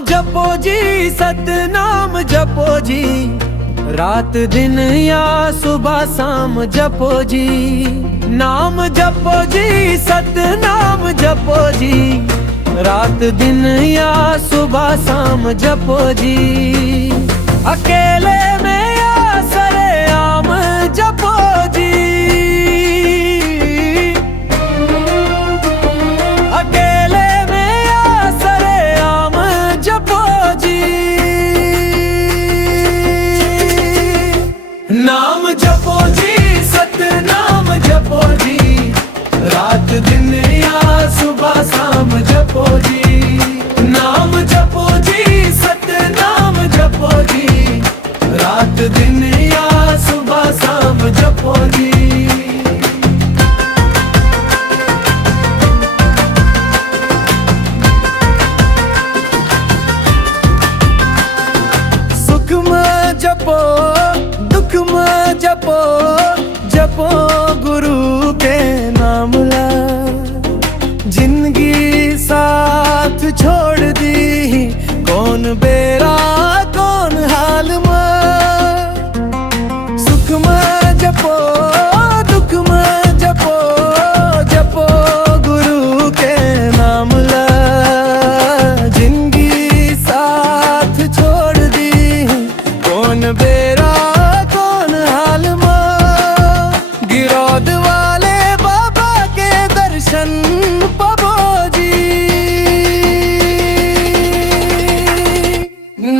जपो जी, सतनाम जपो जी, रात दिन या सुबह शाम जपो जी। नाम जपो जी, सतनाम जपो जी, रात दिन या सुबह शाम जपो जी। अकेले में या सरेआम जपो जी, अकेले में या सरेआम जपो जी। नाम जपो जी, सतनाम जपो जी, रात दिन या सुबह शाम जपो जी। नाम जपो जी, सतनाम जपो जी, रात दिन या सुबह शाम जपो जी। सुख में जपो, दुख में जपो, जपो गुरु के नाम ला। जिंदगी साथ छोड़ दी, कौन बेरा कौन हाल में। सुख में जपो, दुख में जपो, जपो गुरु के नाम ला। जिंदगी साथ छोड़ दी, कौन बेरा कौन हाल में। गिरौद वाले बाबा के दर्शन पाबो जी।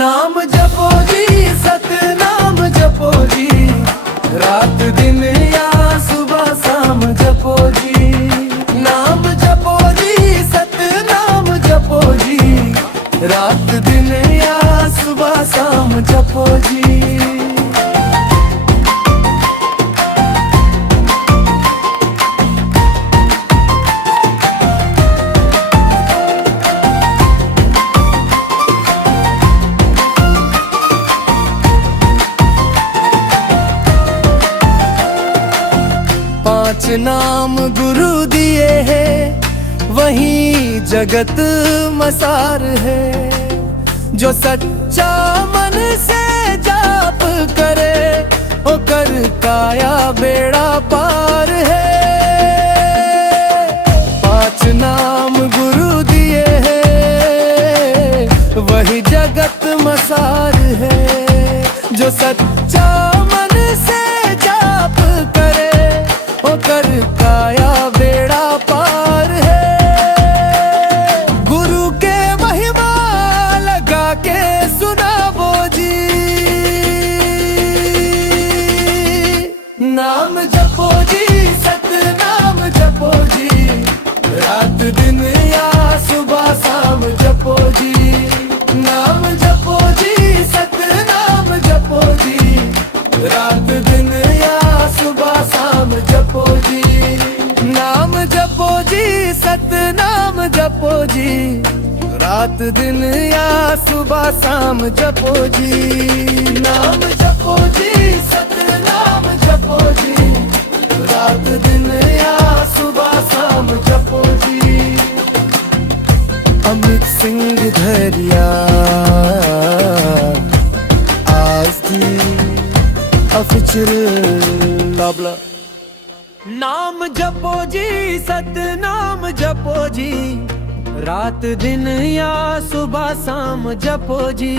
नाम जपो जी, सतनाम जपो जी, रात दिन या सुबह शाम जपो जी। नाम जपो जी, सतनाम जपो जी, रात दिन या सुबह शाम जपो जी। पांच नाम गुरु दिए हैं, वही जगत मसार है। जो सच्चा मन से जाप करे, ओ कर काया बेड़ा पार है। पांच नाम गुरु दिए हैं, वही जगत मसार है। जो सच्चा मन से जाप करे, ओ कर काया बेड़ा पार है। गुरु के महिमा लगा के सुनाबो जी। नाम जपो जी, सतनाम जपो जी, रात दिन या सुबह शाम जपो जी। नाम जपो जी, सतनाम जपो जी, रात दिन या सुबह शाम जपो जी। नाम जपो जी, सतनाम जपो जी, रात दिन या सुबह शाम जपो जी। नाम जपो जी, सतनाम जपो जी, रात दिन या सुबह शाम जपो जी। अमित सिंह धरिया आज दी ऑफिशियल तबला। नाम जपो जी, सतनाम जपो जी, रात दिन या सुबह शाम जपो जी।